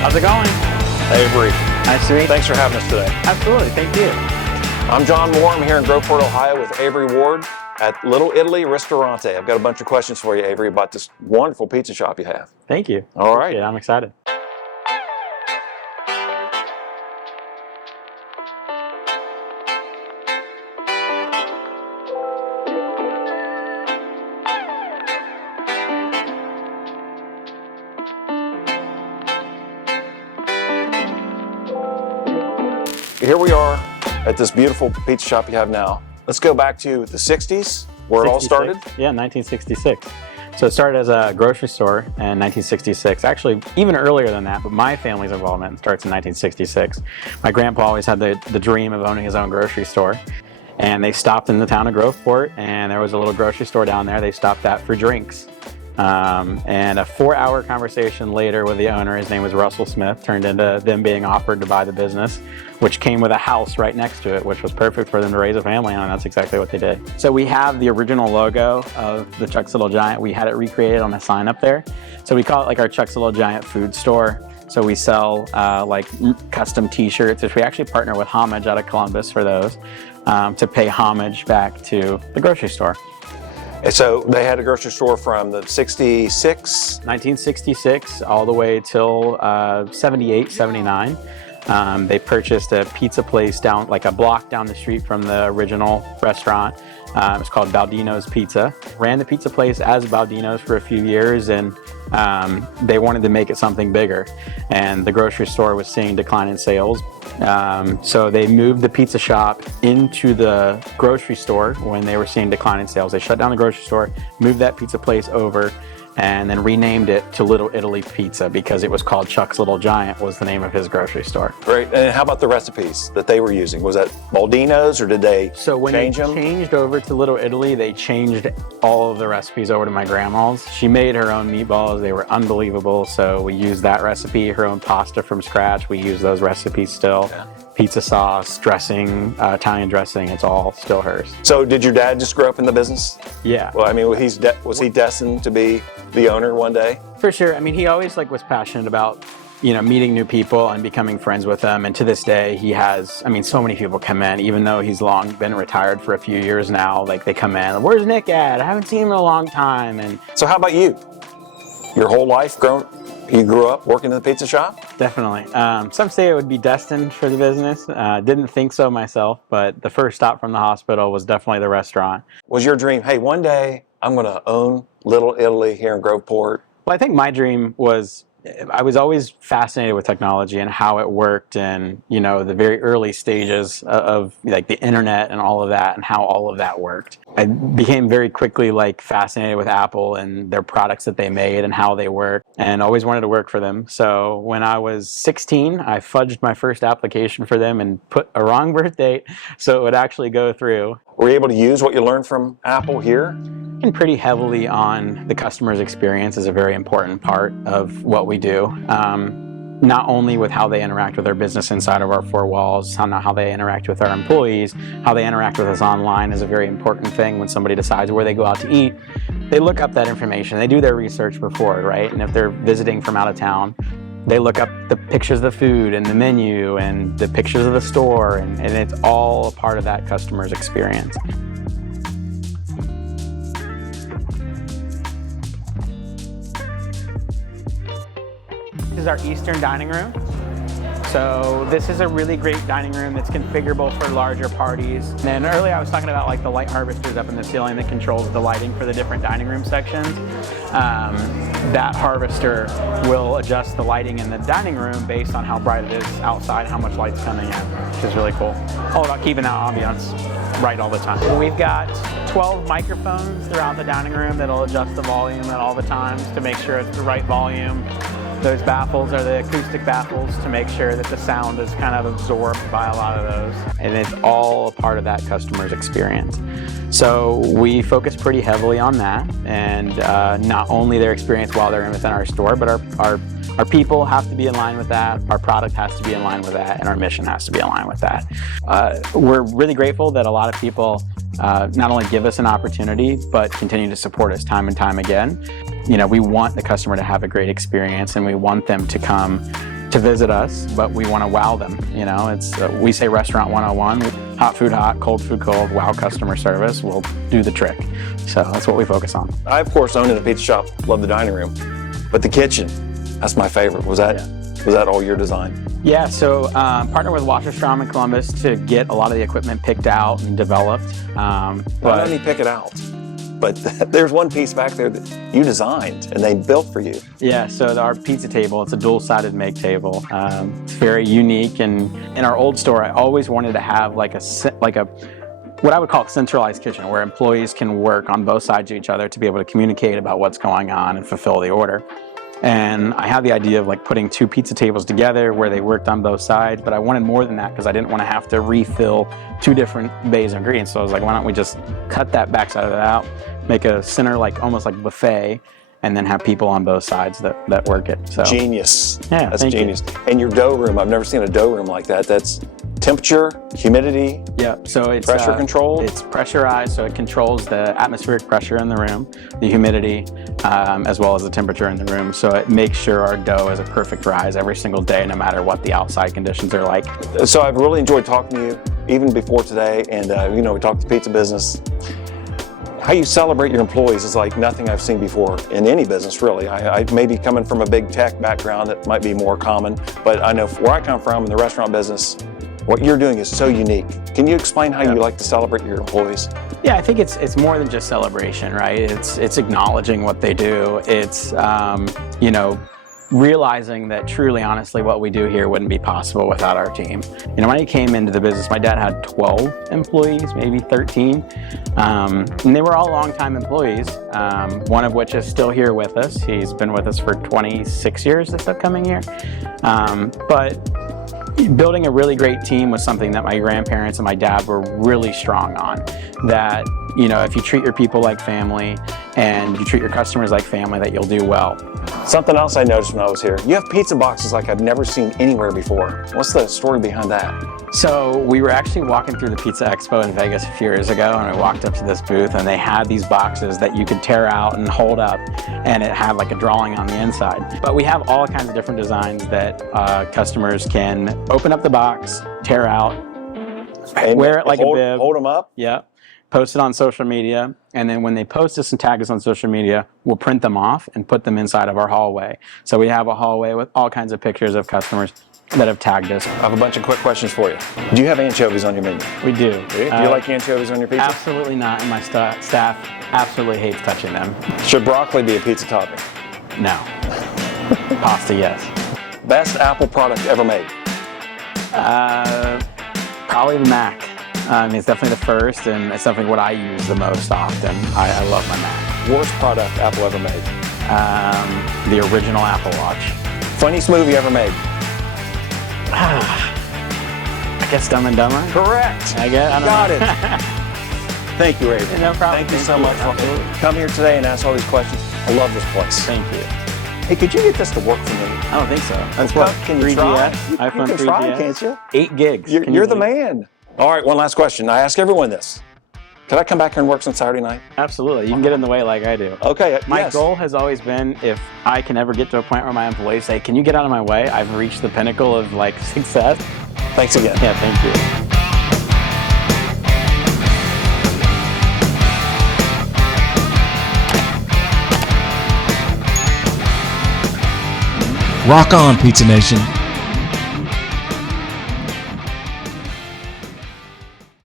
How's it going? Avery. Nice to meet you. Thanks for having us today. Absolutely, thank you. I'm John Moore. I'm here in Groveport, Ohio with Avery Ward at Little Italy Ristorante. I've got a bunch of questions for you, Avery, about this wonderful pizza shop you have. Thank you. All right. I'm excited. Here we are at this beautiful pizza shop you have now. Let's go back to the 60s, where it all started. Yeah, 1966. So it started as a grocery store in 1966. Actually, even earlier than that, but my family's involvement starts in 1966. My grandpa always had the dream of owning his own grocery store. And they stopped in the town of Groveport, and there was a little grocery store down there. They stopped that for drinks. And a 4-hour conversation later with the owner, his name was Russell Smith, turned into them being offered to buy the business, which came with a house right next to it, which was perfect for them to raise a family on, and that's exactly what they did. So we have the original logo of the Chuck's Little Giant. We had it recreated on the sign up there. So we call it like our Chuck's Little Giant food store. So we sell like custom t-shirts, which we actually partner with Homage out of Columbus for those, to pay homage back to the grocery store. And so they had a grocery store from the 66? 1966 all the way till 78, 79. They purchased a pizza place down, like a block down the street from the original restaurant. It was called Baldino's Pizza. Ran the pizza place as Baldino's for a few years, and they wanted to make it something bigger. And the grocery store was seeing decline in sales. So they moved the pizza shop into the grocery store when they were seeing decline in sales. They shut down the grocery store, moved that pizza place over, and then renamed it to Little Italy Pizza because it was called Chuck's Little Giant was the name of his grocery store. Great. And how about the recipes that they were using? Was that Baldino's, or did they So when change they them? changed over to Little Italy, they changed all of the recipes over to my grandma's. She made her own meatballs. They were unbelievable. So we used that recipe, her own pasta from scratch. We use those recipes still. Yeah. Pizza sauce, dressing, Italian dressing, it's all still hers. So did your dad just grow up in the business? Yeah. Well, I mean, was he destined to be the owner one day? For sure. I mean, he always was passionate about, meeting new people and becoming friends with them. And to this day, he has, so many people come in, even though he's long been retired for a few years now, they come in, where's Nick at? I haven't seen him in a long time. And So how about you? Your whole life you grew up working in the pizza shop? definitely. Some say it would be destined for the business. Didn't think so myself, but the first stop from the hospital was definitely the restaurant. Was your dream, hey, one day I'm going to own Little Italy here in Groveport? Well, I think my dream was, I was always fascinated with technology and how it worked, and the very early stages of the internet and all of that, and how all of that worked. I became very quickly fascinated with Apple and their products that they made and how they work, and always wanted to work for them. So when I was 16, I fudged my first application for them and put a wrong birth date so it would actually go through. Were you able to use what you learned from Apple here? And pretty heavily on the customer's experience is a very important part of what we do. Not only with how they interact with our business inside of our four walls, how they interact with our employees, how they interact with us online is a very important thing when somebody decides where they go out to eat. They look up that information. They do their research before, right? And if they're visiting from out of town, they look up the pictures of the food and the menu and the pictures of the store, and it's all a part of that customer's experience. This is our Eastern dining room. So this is a really great dining room that's configurable for larger parties. And earlier I was talking about like the light harvesters up in the ceiling that controls the lighting for the different dining room sections. That harvester will adjust the lighting in the dining room based on how bright it is outside, how much light's coming in, which is really cool. All about keeping that ambiance right all the time. We've got 12 microphones throughout the dining room that'll adjust the volume at all the times to make sure it's the right volume. Those baffles are the acoustic baffles to make sure that the sound is kind of absorbed by a lot of those. And it's all a part of that customer's experience. So we focus pretty heavily on that, and not only their experience while they're within our store, but our people have to be in line with that, our product has to be in line with that, and our mission has to be in line with that. We're really grateful that a lot of people not only give us an opportunity, but continue to support us time and time again. You know, we want the customer to have a great experience, and we want them to come to visit us, but we want to wow them. You know, it's we say Restaurant 101, hot food hot, cold food cold, wow customer service will do the trick. So that's what we focus on. I, of course, owned a pizza shop, love the dining room, but the kitchen, that's my favorite. Was that all your design? Yeah, so partner with Wasserstrom in Columbus to get a lot of the equipment picked out and developed. Not only pick it out, but there's one piece back there that you designed and they built for you. Yeah, so our pizza table, it's a dual-sided make table. It's very unique, and in our old store, I always wanted to have like a what I would call a centralized kitchen, where employees can work on both sides of each other to be able to communicate about what's going on and fulfill the order. And I had the idea of like putting two pizza tables together where they worked on both sides, but I wanted more than that because I didn't want to have to refill two different bays of ingredients. So I was like, why don't we just cut that backside of it out, make a center like almost like buffet, and then have people on both sides that work it. So genius. Yeah, that's genius. And your dough room, I've never seen a dough room like that. That's temperature, humidity. Yeah, so it's pressure controlled. It's pressurized, so it controls the atmospheric pressure in the room, the humidity, as well as the temperature in the room. So it makes sure our dough is a perfect rise every single day, no matter what the outside conditions are like. So I've really enjoyed talking to you, even before today. And you know, we talked the pizza business. How you celebrate your employees is like nothing I've seen before in any business, really. I may be coming from a big tech background that might be more common, but I know where I come from in the restaurant business, what you're doing is so unique. Can you explain how you like to celebrate your employees? Yeah, I think it's more than just celebration, right? It's acknowledging what they do. It's you know, realizing that truly, honestly, what we do here wouldn't be possible without our team. You know, when I came into the business, my dad had 12 employees, maybe 13, and they were all longtime employees, one of which is still here with us. He's been with us for 26 years this upcoming year. But building a really great team was something that my grandparents and my dad were really strong on. That, you know, if you treat your people like family and you treat your customers like family, that you'll do well. Something else I noticed when I was here, you have pizza boxes like I've never seen anywhere before. What's the story behind that? So we were actually walking through the Pizza Expo in Vegas a few years ago, and we walked up to this booth, and they had these boxes that you could tear out and hold up, and it had like a drawing on the inside. But we have all kinds of different designs that customers can open up the box, tear out, And wear it like a bib. Hold them up? Yeah. Post it on social media, and then when they post us and tag us on social media, we'll print them off and put them inside of our hallway. So we have a hallway with all kinds of pictures of customers that have tagged us. I have a bunch of quick questions for you. Do you have anchovies on your menu? We do. Do you like anchovies on your pizza? Absolutely not, and my staff absolutely hates touching them. Should broccoli be a pizza topping? No. Pasta, yes. Best Apple product ever made? Probably the Mac. It's definitely the first, and it's definitely what I use the most often. I love my Mac. Worst product Apple ever made? The original Apple Watch. Funniest movie ever made? I guess Dumb and Dumber. Correct. I don't Got know. it. Thank you, Avery. No problem. Thank you so much for coming here today and ask all these questions. I love this place. Thank you. Hey, could you get this to work for me? I don't think so. That's what? Can you 3GS? try? iPhone You can 3GS. try, can't you? 8 gigs. You're the man. All right, one last question. I ask everyone this. Could I come back here and work on Saturday night? Absolutely. You can get in the way like I do. Okay, My goal has always been, if I can ever get to a point where my employees say, can you get out of my way? I've reached the pinnacle of like success. Thanks again. Yeah, thank you. Rock on, Pizza Nation.